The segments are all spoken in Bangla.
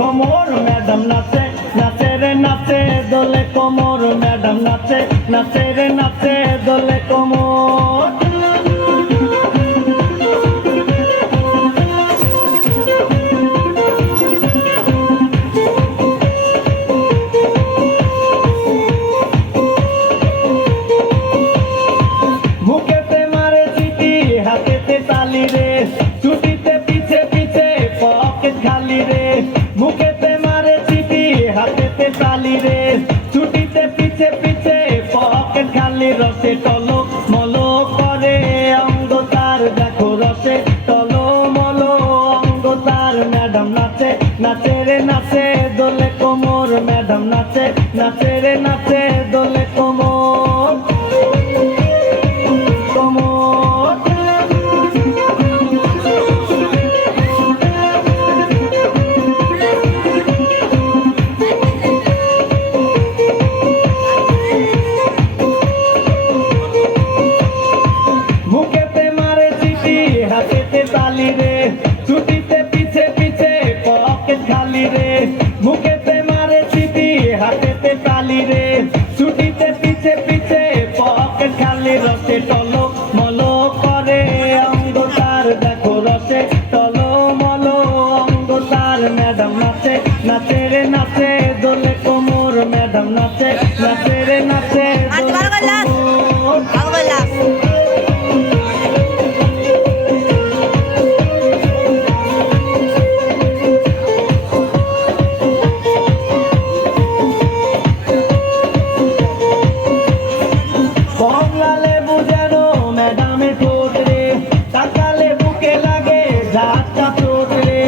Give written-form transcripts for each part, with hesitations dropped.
ভ্রমর ম্যাডাম নাচে নাচে রে নাচে দোলে কোমর ম্যাডাম নাচে নাচে রে নাচে দোলে কোমর মুখেতে মারে চিঠি হাতেতে তালি রে ছুটিতে পিছে পিছে পকেট খালি রে মুখেতে মারে চিঠি হাতেতে তালি রে ছুটিতে পিছে পিছে পকেট খালি রসে টলো মলো করে অঙ্গ তার দেখো রসে টলো মলো অঙ্গ তার ম্যাডাম নাচে নাচে রে নাচে দোলে কোমর ম্যাডাম নাচে নাচে রে নাচে দোলে কোমর মুখেতে মারে চিঠি হাতেতে তালি রে ছুটিতে পিছে পিছে পকেট খালি রে মুখেতে মারে চিঠি হাতেতে তালি রে ছুটিতে পিছে পিছে পকেট খালি রসে টলো মলো করে অঙ্গ তার দেখো রসে টলো মলো অঙ্গ তার ম্যাডাম নাচে নাচে রে নাচে দোলে কোমর ম্যাডাম নাচে নাচে রে নাচে দোলে কোমর কমলা লেবু যেন ম্যাডামের ঠোঁট রে তাকালে বুকে লাগে ঝাঁকা চোট রে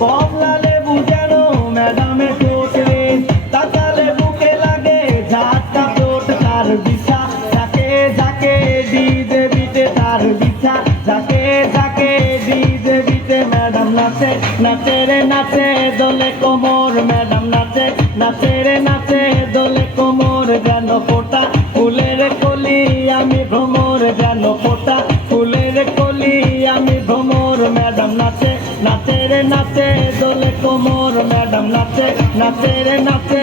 কমলা লেবু যেন ম্যাডামের ঠোঁট রে তাকালে বুকে লাগে ঝাঁকা চোট তার বিছা যাকে যাকে ডিজে বিটে তার বিছা যাকে যাকে ডিজে বিটে ম্যাডাম নাচে নাচে রে নাচে দোলে কোমর ম্যাডাম নাচে নাচে রে নাচে দোলে কোমর যেন ফোটা ফুলের কলি আমি ভ্রমর যেন ফোটা ফুলের কলি আমি ভ্রমর ম্যাডাম নাচে নাচে রে নাচে দোলে কোমর ম্যাডাম নাচে নাচে রে নাচে